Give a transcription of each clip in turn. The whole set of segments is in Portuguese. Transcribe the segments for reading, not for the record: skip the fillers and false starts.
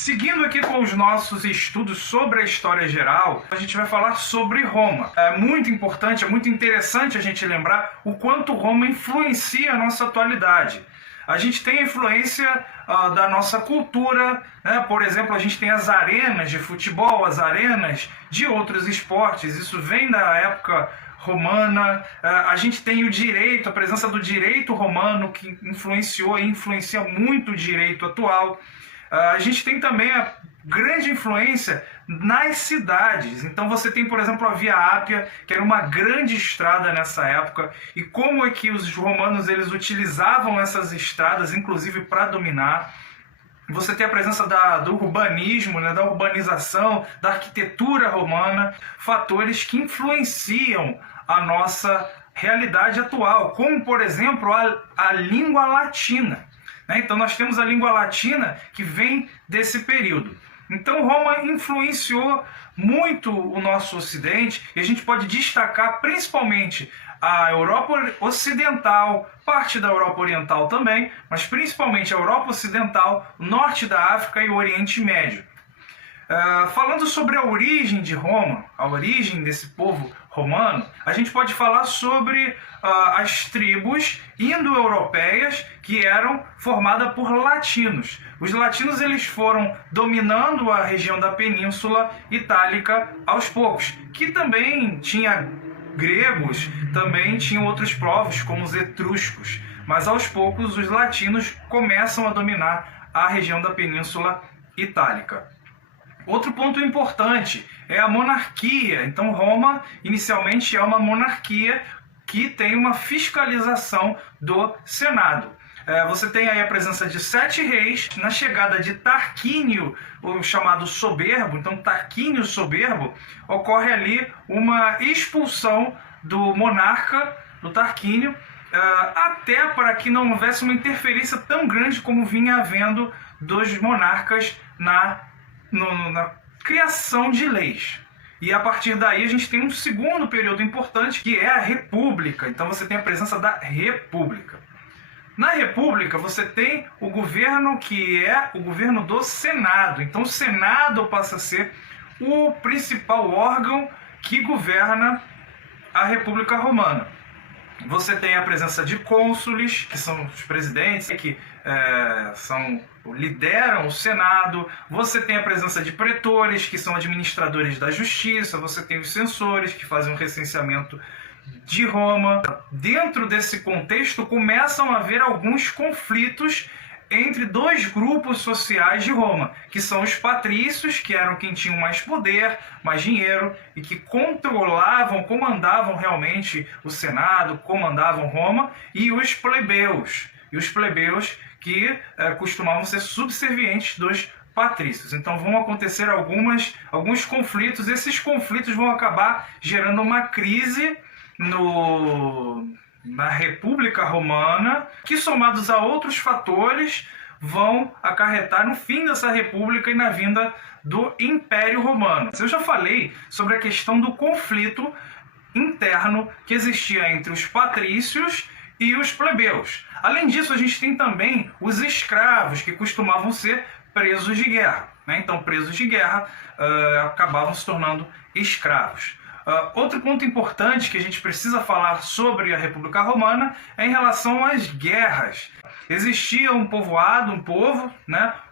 Seguindo aqui com os nossos estudos sobre a história geral, a gente vai falar sobre Roma. É muito importante, é muito interessante a gente lembrar o quanto Roma influencia a nossa atualidade. A gente tem a influência da nossa cultura, né? Por exemplo, a gente tem as arenas de futebol, as arenas de outros esportes, isso vem da época romana. A gente tem o direito, a presença do direito romano que influenciou e influencia muito o direito atual. A gente tem também a grande influência nas cidades. Então você tem, por exemplo, a Via Ápia, que era uma grande estrada nessa época, e como é que os romanos eles utilizavam essas estradas, inclusive para dominar. Você tem a presença do urbanismo, né, da urbanização, da arquitetura romana, fatores que influenciam a nossa realidade atual, como, por exemplo, a língua latina. Então nós temos a língua latina que vem desse período. Então Roma influenciou muito o nosso Ocidente, e a gente pode destacar principalmente a Europa Ocidental, parte da Europa Oriental também, mas principalmente a Europa Ocidental, o Norte da África e o Oriente Médio. Falando sobre a origem de Roma, a origem desse povo romano, a gente pode falar sobre as tribos indo-europeias que eram formadas por latinos. Os latinos eles foram dominando a região da Península Itálica aos poucos, que também tinha gregos, também tinham outros povos como os etruscos, mas aos poucos os latinos começam a dominar a região da Península Itálica. Outro ponto importante é a monarquia. Então Roma inicialmente é uma monarquia que tem uma fiscalização do Senado. Você tem aí a presença de 7 reis. Na chegada de Tarquínio, o chamado Soberbo, então Tarquínio Soberbo, ocorre ali uma expulsão do monarca, do Tarquínio, até para que não houvesse uma interferência tão grande como vinha havendo dos monarcas na criação de leis. E a partir daí a gente tem um segundo período importante, que é a República. Então você tem a presença da República. Na República você tem o governo que é o governo do Senado. Então o Senado passa a ser o principal órgão que governa a República Romana. Você tem a presença de cônsules, que são os presidentes, que lideram o Senado. Você tem a presença de pretores, que são administradores da justiça. Você tem os censores, que fazem o recenseamento de Roma. Dentro desse contexto, começam a haver alguns conflitos entre dois grupos sociais de Roma, que são os patrícios, que eram quem tinham mais poder, mais dinheiro, e que controlavam, comandavam realmente o Senado, comandavam Roma, e os plebeus. E os plebeus que costumavam ser subservientes dos patrícios. Então vão acontecer alguns conflitos. Esses conflitos vão acabar gerando uma crise na República Romana, que somados a outros fatores vão acarretar no fim dessa república e na vinda do Império Romano. Eu já falei sobre a questão do conflito interno que existia entre os patrícios e os plebeus. Além disso, a gente tem também os escravos, que costumavam ser presos de guerra. Então, presos de guerra acabavam se tornando escravos. Outro ponto importante que a gente precisa falar sobre a República Romana é em relação às guerras. Existia um povo,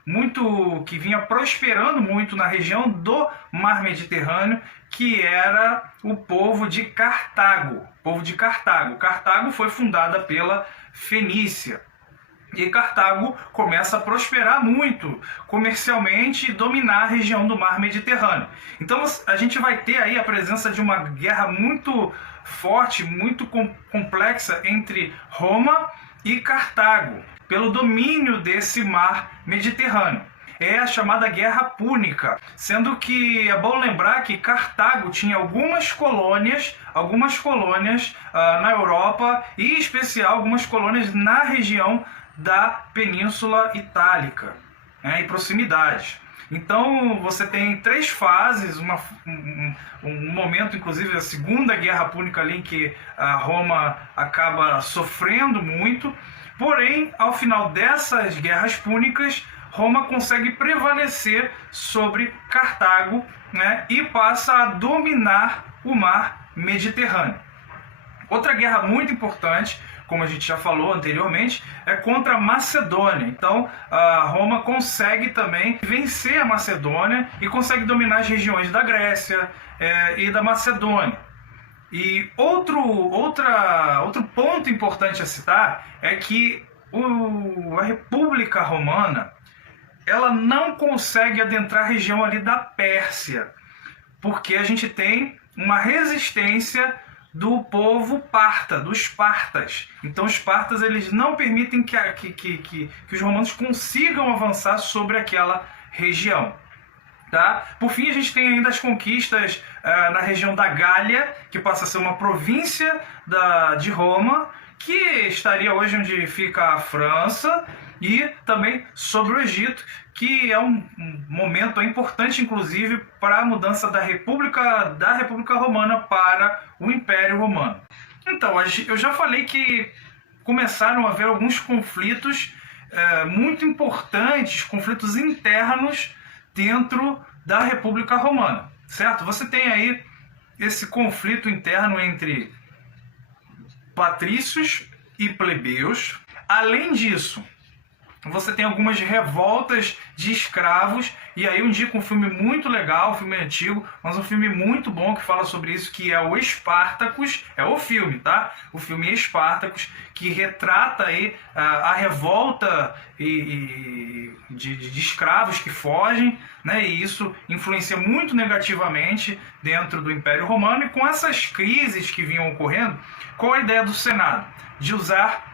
muito que vinha prosperando muito na região do Mar Mediterrâneo, que era o povo de Cartago. Cartago foi fundada pela Fenícia. E Cartago começa a prosperar muito comercialmente e dominar a região do Mar Mediterrâneo. Então a gente vai ter aí a presença de uma guerra muito forte, muito complexa entre Roma e Cartago, pelo domínio desse Mar Mediterrâneo. É a chamada Guerra Púnica, sendo que é bom lembrar que Cartago tinha algumas colônias na Europa e, em especial, algumas colônias na região da Península Itálica, e proximidades. Então você tem 3 fases, um momento, inclusive a Segunda Guerra Púnica ali, em que a Roma acaba sofrendo muito. Porém, ao final dessas guerras púnicas, Roma consegue prevalecer sobre Cartago, né, e passa a dominar o mar Mediterrâneo. Outra guerra muito importante, como a gente já falou anteriormente, é contra a Macedônia. Então, Roma consegue também vencer a Macedônia e consegue dominar as regiões da Grécia e da Macedônia. E outro ponto importante a citar é que a República Romana ela não consegue adentrar a região ali da Pérsia, porque a gente tem uma resistência do povo parta, dos partas. Então os partas eles não permitem que os romanos consigam avançar sobre aquela região. Tá? Por fim, a gente tem ainda as conquistas na região da Gália, que passa a ser uma província de Roma, que estaria hoje onde fica a França, e também sobre o Egito, que é um momento importante, inclusive, para a mudança da República Romana para o Império Romano. Então, eu já falei que começaram a haver alguns conflitos muito importantes, conflitos internos dentro da República Romana, certo? Você tem aí esse conflito interno entre patrícios e plebeus. Além disso, você tem algumas revoltas de escravos, e aí eu indico um filme muito legal, um filme antigo, mas um filme muito bom que fala sobre isso, que é o Espartacus, é o filme, tá? O filme Espartacus, que retrata aí a revolta de escravos que fogem, né? E isso influencia muito negativamente dentro do Império Romano, e com essas crises que vinham ocorrendo, qual a ideia do Senado? De usar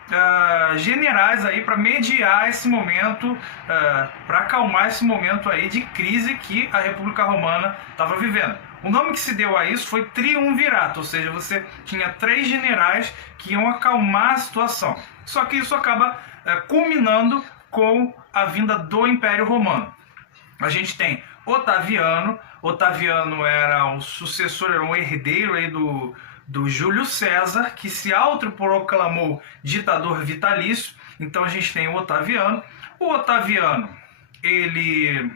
generais aí para mediar esse momento, para acalmar esse momento aí de crise que a República Romana estava vivendo. O nome que se deu a isso foi triunvirato, ou seja, você tinha 3 generais que iam acalmar a situação. Só que isso acaba culminando com a vinda do Império Romano. A gente tem Otaviano. Otaviano era o sucessor, era um herdeiro aí do Júlio César, que se autoproclamou ditador vitalício. Então a gente tem o Otaviano. O Otaviano, ele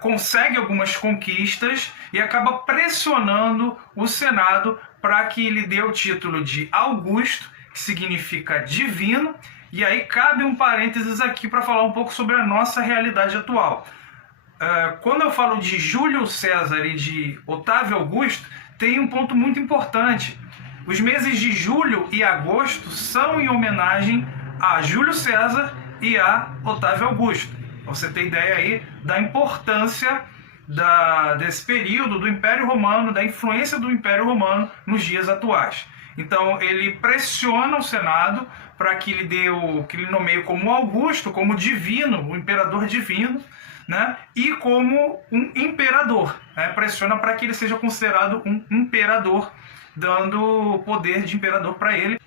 consegue algumas conquistas e acaba pressionando o Senado para que ele dê o título de Augusto, que significa divino. E aí cabe um parênteses aqui para falar um pouco sobre a nossa realidade atual. Quando eu falo de Júlio César e de Otávio Augusto, tem um ponto muito importante. Os meses de julho e agosto são em homenagem a Júlio César e a Otávio Augusto. Você tem ideia aí da importância desse período do Império Romano, da influência do Império Romano nos dias atuais. Então ele pressiona o Senado para que ele nomeie como Augusto, como divino, o imperador divino, né? E como um imperador, né? Pressiona para que ele seja considerado um imperador, dando o poder de imperador para ele.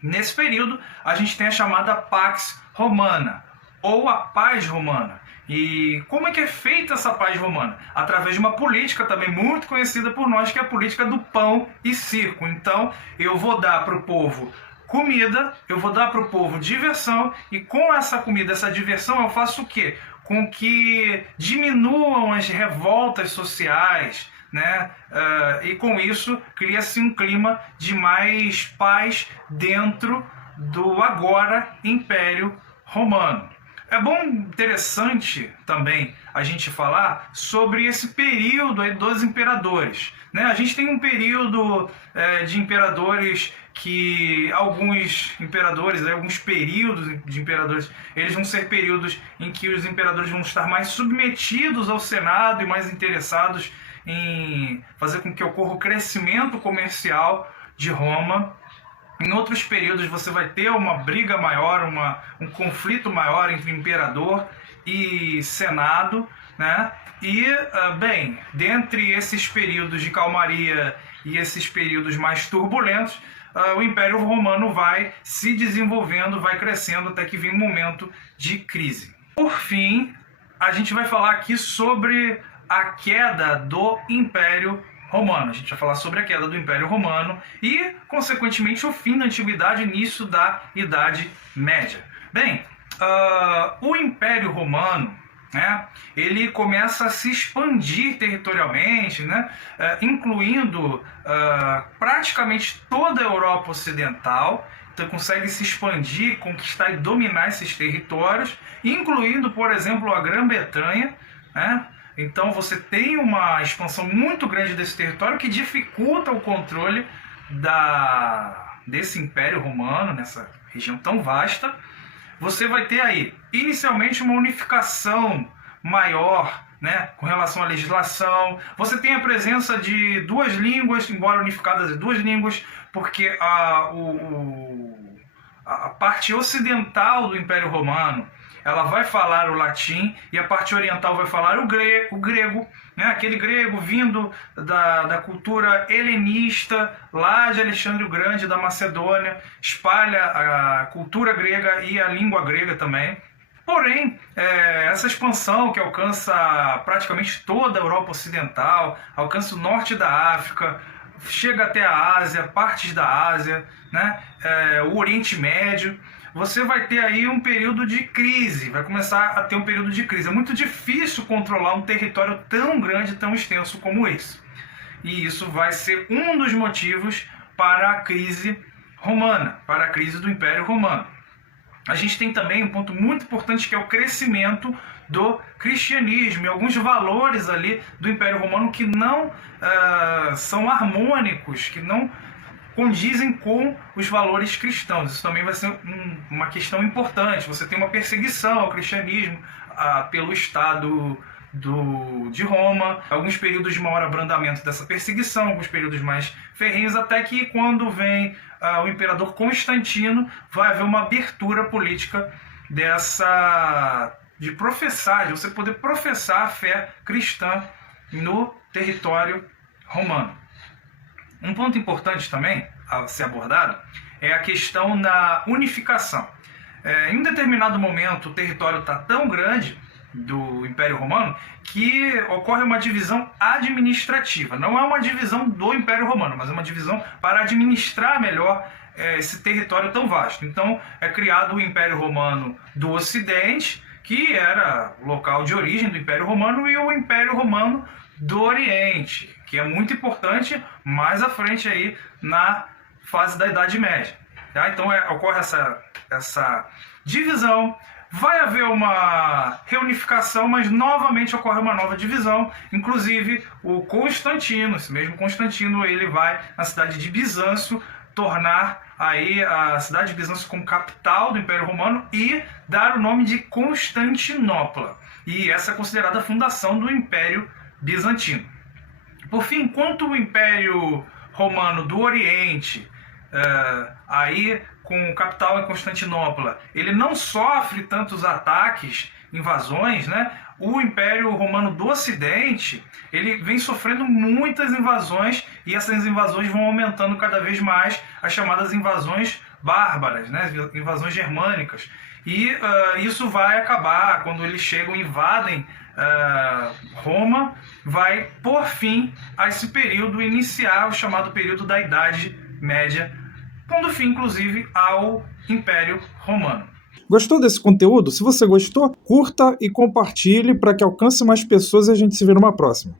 Nesse período, a gente tem a chamada Pax Romana, ou a paz romana. E como é que é feita essa paz romana? Através de uma política também muito conhecida por nós, que é a política do pão e circo. Então, eu vou dar para o povo comida, eu vou dar para o povo diversão, e com essa comida, essa diversão, eu faço o quê? Com que diminuam as revoltas sociais, né? E com isso cria-se um clima de mais paz dentro do agora Império Romano. É bom, interessante também a gente falar sobre esse período aí dos imperadores, né? A gente tem um período de imperadores que alguns imperadores, alguns períodos de imperadores, eles vão ser períodos em que os imperadores vão estar mais submetidos ao Senado e mais interessados em fazer com que ocorra o crescimento comercial de Roma. Em outros períodos você vai ter uma briga maior, um conflito maior entre imperador e Senado, né? E, bem, dentre esses períodos de calmaria e esses períodos mais turbulentos, o Império Romano vai se desenvolvendo, vai crescendo até que vem um momento de crise. Por fim, a gente vai falar aqui sobre a queda do Império Romano. A gente vai falar sobre a queda do Império Romano e, consequentemente, o fim da Antiguidade e início da Idade Média. Bem, o Império Romano, né, ele começa a se expandir territorialmente, né, incluindo praticamente toda a Europa Ocidental. Então consegue se expandir, conquistar e dominar esses territórios, incluindo, por exemplo, a Grã-Bretanha, né? Então você tem uma expansão muito grande desse território que dificulta o controle desse Império Romano, nessa região tão vasta. Você vai ter aí, inicialmente, uma unificação maior, né, com relação à legislação. Você tem a presença de duas línguas, embora unificadas de duas línguas, porque a parte ocidental do Império Romano ela vai falar o latim e a parte oriental vai falar o grego, né? Aquele grego vindo da cultura helenista, lá de Alexandre o Grande, da Macedônia, espalha a cultura grega e a língua grega também. Porém, essa expansão que alcança praticamente toda a Europa Ocidental, alcança o norte da África, chega até a Ásia, partes da Ásia, né? O Oriente Médio, você vai ter aí um período de crise, vai começar a ter um período de crise. É muito difícil controlar um território tão grande, tão extenso como esse. E isso vai ser um dos motivos para a crise romana, para a crise do Império Romano. A gente tem também um ponto muito importante que é o crescimento do cristianismo e alguns valores ali do Império Romano que não são harmônicos, que não condizem com os valores cristãos. Isso também vai ser uma questão importante. Você tem uma perseguição ao cristianismo pelo Estado de Roma, alguns períodos de maior abrandamento dessa perseguição, alguns períodos mais ferrenhos, até que quando vem o imperador Constantino, vai haver uma abertura política de você poder professar a fé cristã no território romano. Um ponto importante também a ser abordado é a questão da unificação. Em um determinado momento, o território está tão grande do Império Romano que ocorre uma divisão administrativa. Não é uma divisão do Império Romano, mas é uma divisão para administrar melhor esse território tão vasto. Então é criado o Império Romano do Ocidente, que era o local de origem do Império Romano, e o Império Romano do Oriente, que é muito importante mais à frente aí na fase da Idade Média. Tá? Então ocorre essa divisão, vai haver uma reunificação, mas novamente ocorre uma nova divisão. Inclusive o Constantino, esse mesmo Constantino, ele vai na cidade de Bizâncio tornar aí a cidade de Bizâncio como capital do Império Romano e dar o nome de Constantinopla. E essa é considerada a fundação do Império Bizantino. Por fim, enquanto o Império Romano do Oriente, aí com capital em Constantinopla, ele não sofre tantos ataques, invasões, né? O Império Romano do Ocidente, ele vem sofrendo muitas invasões e essas invasões vão aumentando cada vez mais, as chamadas invasões bárbaras, né? Invasões germânicas. E isso vai acabar, quando eles chegam e invadem Roma, vai por fim a esse período iniciar o chamado período da Idade Média, pondo fim inclusive ao Império Romano. Gostou desse conteúdo? Se você gostou, curta e compartilhe para que alcance mais pessoas e a gente se vê numa próxima.